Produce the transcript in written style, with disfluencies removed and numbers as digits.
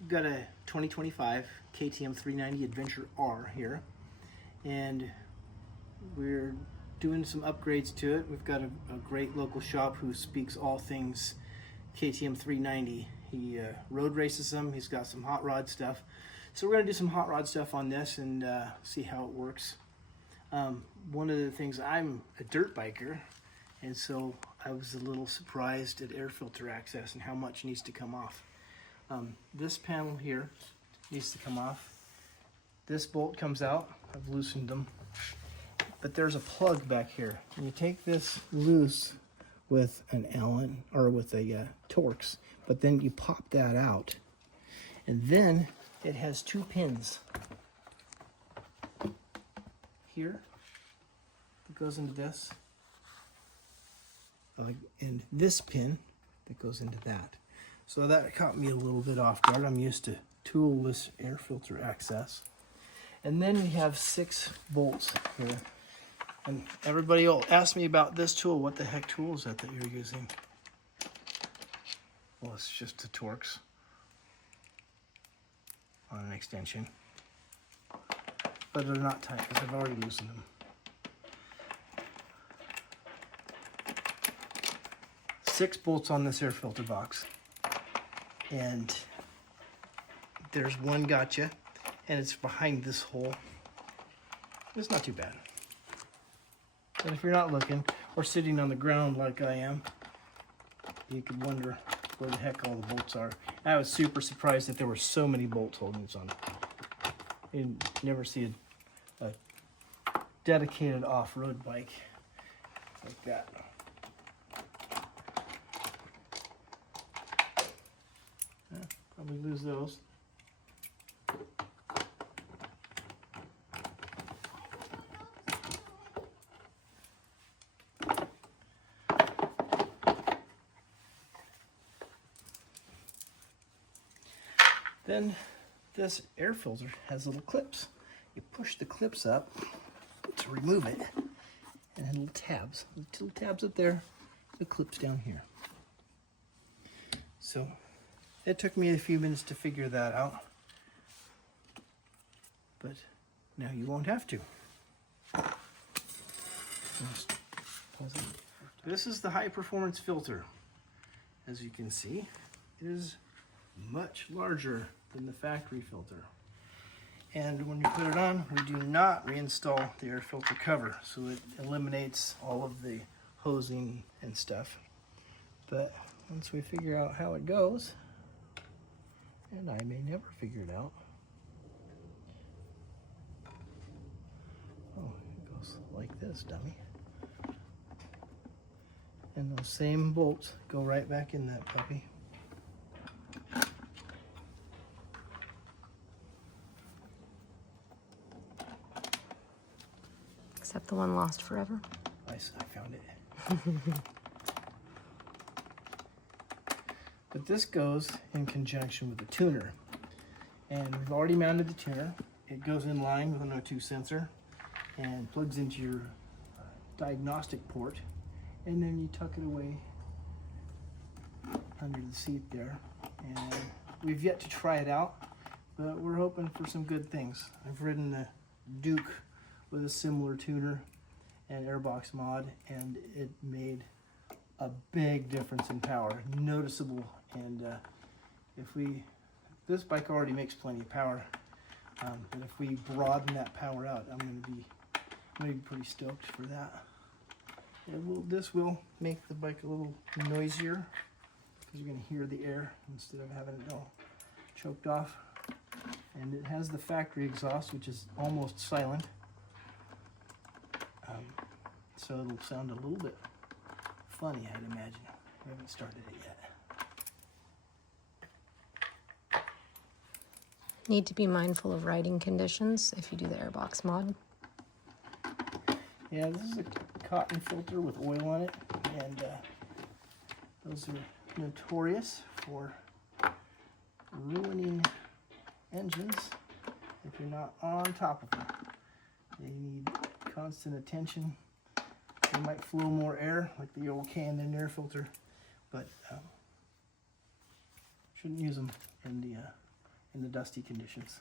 We've got a 2025 KTM 390 Adventure R here, and we're doing some upgrades to it. We've got a great local shop who speaks all things KTM 390. He road races them. He's got some hot rod stuff. So we're going to do some hot rod stuff on this and see how it works. One of the things, I'm a dirt biker, and so I was a little surprised at air filter access and how much needs to come off. This panel here needs to come off. This bolt comes out. I've loosened them. But there's a plug back here. And you take this loose with an Allen or with a Torx, but then you pop that out. And then it has two pins here that goes into this, and this pin that goes into that. So that caught me a little bit off guard. I'm used to toolless air filter access. And then we have 6 bolts here. And everybody will ask me about this tool. What the heck tool is that you're using? Well, it's just a Torx on an extension. But they're not tight because I've already loosened them. 6 bolts on this air filter box. And there's one gotcha, and it's behind this hole. It's not too bad. And if you're not looking or sitting on the ground like I am, you could wonder where the heck all the bolts are. I was super surprised that there were so many bolt holdings on it. You never see a dedicated off-road bike like that. Probably lose those. Then this air filter has little clips. You push the clips up to remove it, and then little tabs. Little tabs up there, the clips down here. So it took me a few minutes to figure that out, but now you won't have to. Just pause it. This is the high performance filter. As you can see, it is much larger than the factory filter. And when you put it on, we do not reinstall the air filter cover, so it eliminates all of the hosing and stuff. But once we figure out how it goes, and I may never figure it out. Oh, it goes like this, dummy. And those same bolts go right back in that puppy. Except the one lost forever. I found it. But this goes in conjunction with the tuner. And we've already mounted the tuner. It goes in line with an O2 sensor and plugs into your diagnostic port. And then you tuck it away under the seat there. And we've yet to try it out, but we're hoping for some good things. I've ridden the Duke with a similar tuner and airbox mod, and it made a big difference in power, noticeable. And this bike already makes plenty of power, but if we broaden that power out, I'm gonna be pretty stoked for that. This will make the bike a little noisier because you're gonna hear the air instead of having it all choked off. And it has the factory exhaust, which is almost silent. So it'll sound a little bit funny, I'd imagine. I haven't started it yet. Need to be mindful of riding conditions if you do the airbox mod. Yeah, this is a cotton filter with oil on it, and those are notorious for ruining engines if you're not on top of them. They need constant attention. They might flow more air, like the old K&N air filter, but shouldn't use them in the in the dusty conditions.